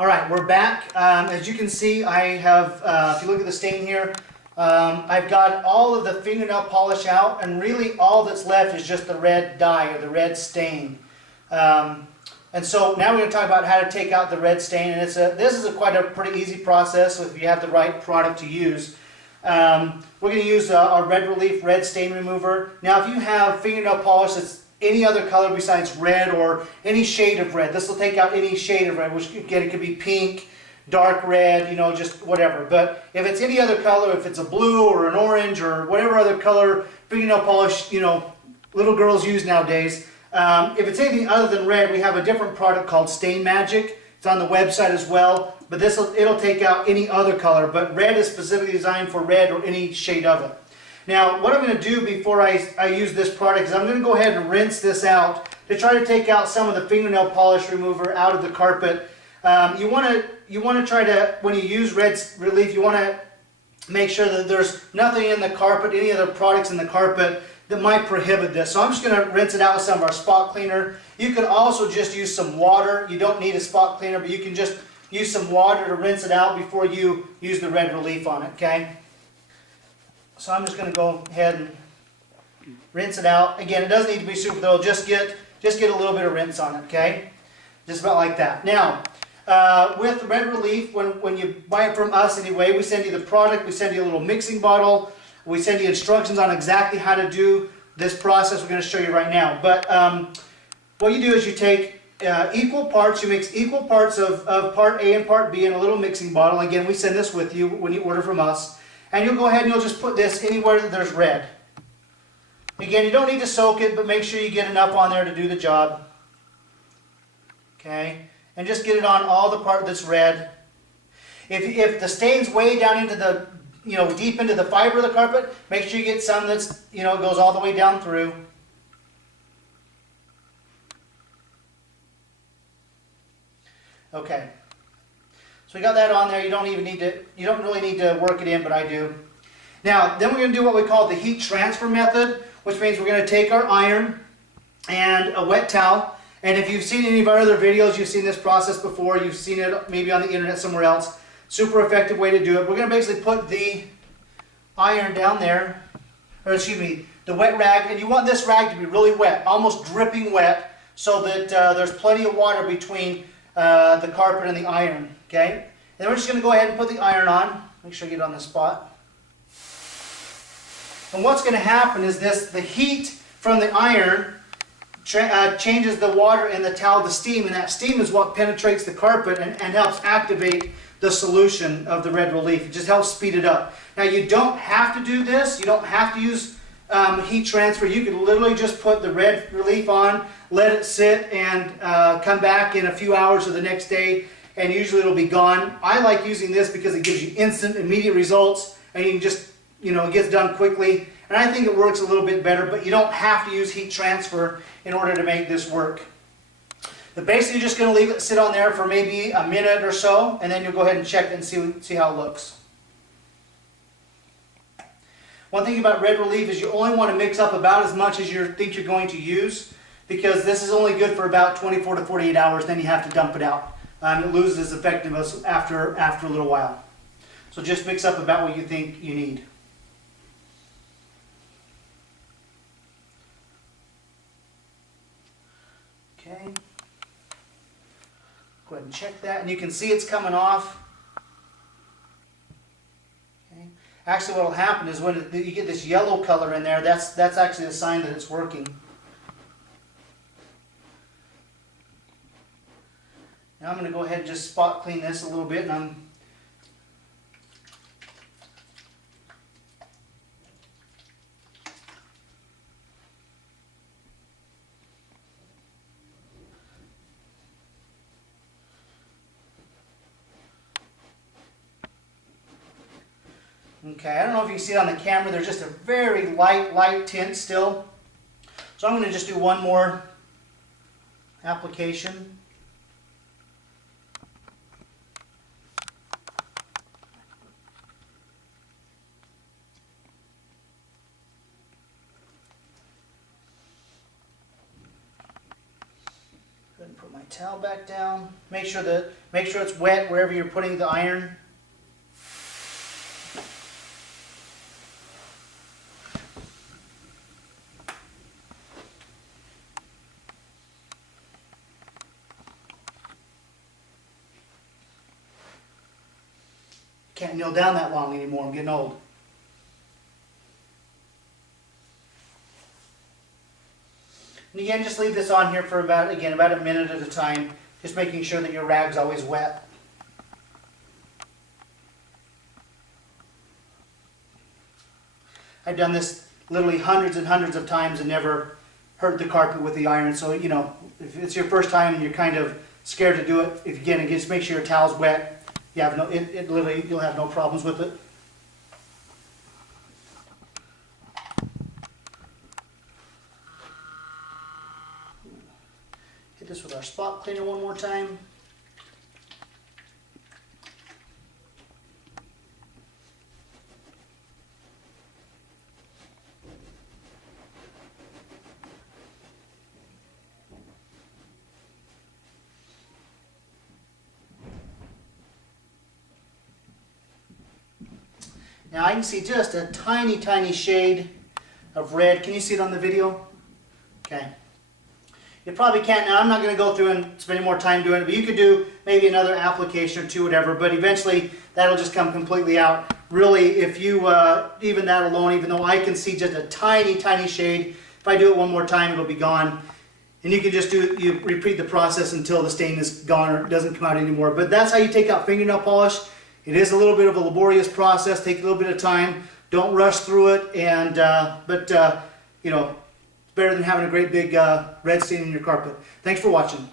All right, we're back. As you can see, I have, if you look at the stain here, I've got all of the fingernail polish out, and really all that's left is just the red dye or the red stain. And so now we're going to talk about how to take out the red stain, and this is quite a pretty easy process if you have the right product to use. We're going to use our Red Relief Red Stain Remover. Now if you have fingernail polish that's any other color besides red or any shade of red, this will take out any shade of red, which again it could be pink, dark red, you know, just whatever. But if it's any other color, if it's a blue or an orange or whatever other color fingernail polish, you know, little girls use nowadays, if it's anything other than red, we have a different product called Stain Magic. It's on the website as well, but it'll take out any other color, but red is specifically designed for red or any shade of it. Now, what I'm going to do before I use this product is I'm going to go ahead and rinse this out to try to take out some of the fingernail polish remover out of the carpet. You want to try to, when you use Red Relief, you want to make sure that there's nothing in the carpet, any other products in the carpet that might prohibit this. So I'm just going to rinse it out with some of our spot cleaner. You can also just use some water. You don't need a spot cleaner, but you can just use some water to rinse it out before you use the Red Relief on it, okay? So I'm just going to go ahead and rinse it out. Again, it doesn't need to be super thorough. Just get a little bit of rinse on it, okay? Just about like that. Now, with Red Relief, when you buy it from us anyway, we send you the product, we send you a little mixing bottle, we send you instructions on exactly how to do this process we're going to show you right now. But what you do is you take equal parts, you mix equal parts of part A and part B in a little mixing bottle. Again, we send this with you when you order from us. And you'll go ahead and you'll just put this anywhere that there's red. Again, you don't need to soak it, but make sure you get enough on there to do the job. Okay? And just get it on all the part that's red. If the stain's way down into the, you know, deep into the fiber of the carpet, make sure you get some that's, you know, goes all the way down through. Okay. So we got that on there. You don't really need to work it in, but I do. Now, then we're going to do what we call the heat transfer method, which means we're going to take our iron and a wet towel. And if you've seen any of our other videos, you've seen this process before. You've seen it maybe on the internet somewhere else. Super effective way to do it. We're going to basically put the iron down there, or excuse me, the wet rag. And you want this rag to be really wet, almost dripping wet, so that there's plenty of water between the carpet and the iron. Okay? And then we're just going to go ahead and put the iron on. Make sure you get on the spot. And what's going to happen is the heat from the iron changes the water in the towel to steam, and that steam is what penetrates the carpet and helps activate the solution of the Red Relief. It just helps speed it up. Now, you don't have to do this. You don't have to use heat transfer. You can literally just put the Red Relief on, let it sit, and come back in a few hours or the next day, and usually it'll be gone. I like using this because it gives you instant, immediate results, and you can just, you know, it gets done quickly. And I think it works a little bit better, but you don't have to use heat transfer in order to make this work. But basically, you're just going to leave it sit on there for maybe a minute or so, and then you'll go ahead and check it and see how it looks. One thing about Red Relief is you only want to mix up about as much as you think you're going to use, because this is only good for about 24 to 48 hours, then you have to dump it out. It loses its effectiveness after a little while. So just mix up about what you think you need. Okay. Go ahead and check that, and you can see it's coming off. Okay. Actually, what will happen is when you get this yellow color in there, that's actually a sign that it's working. Now I'm going to go ahead and just spot clean this a little bit, and I'm okay, I don't know if you can see it on the camera, there's just a very light tint still. So I'm going to just do one more application. Go ahead and put my towel back down. Make sure it's wet wherever you're putting the iron. Can't kneel down that long anymore. I'm getting old. And again, just leave this on here for about a minute at a time, just making sure that your rag's always wet. I've done this literally hundreds and hundreds of times and never hurt the carpet with the iron. So, you know, if it's your first time and you're kind of scared to do it, again, just make sure your towel's wet. You have literally, you'll have no problems with it. Hit this with our spot cleaner one more time. Now I can see just a tiny, tiny shade of red. Can you see it on the video? Okay. You probably can't now. I'm not going to go through and spend any more time doing it, but you could do maybe another application or two, whatever, but eventually that'll just come completely out. Really, if you, even that alone, even though I can see just a tiny, tiny shade, if I do it one more time, it'll be gone. And you can just you repeat the process until the stain is gone or it doesn't come out anymore. But that's how you take out fingernail polish. It is a little bit of a laborious process, take a little bit of time. Don't rush through it, and you know, it's better than having a great big red stain in your carpet. Thanks for watching.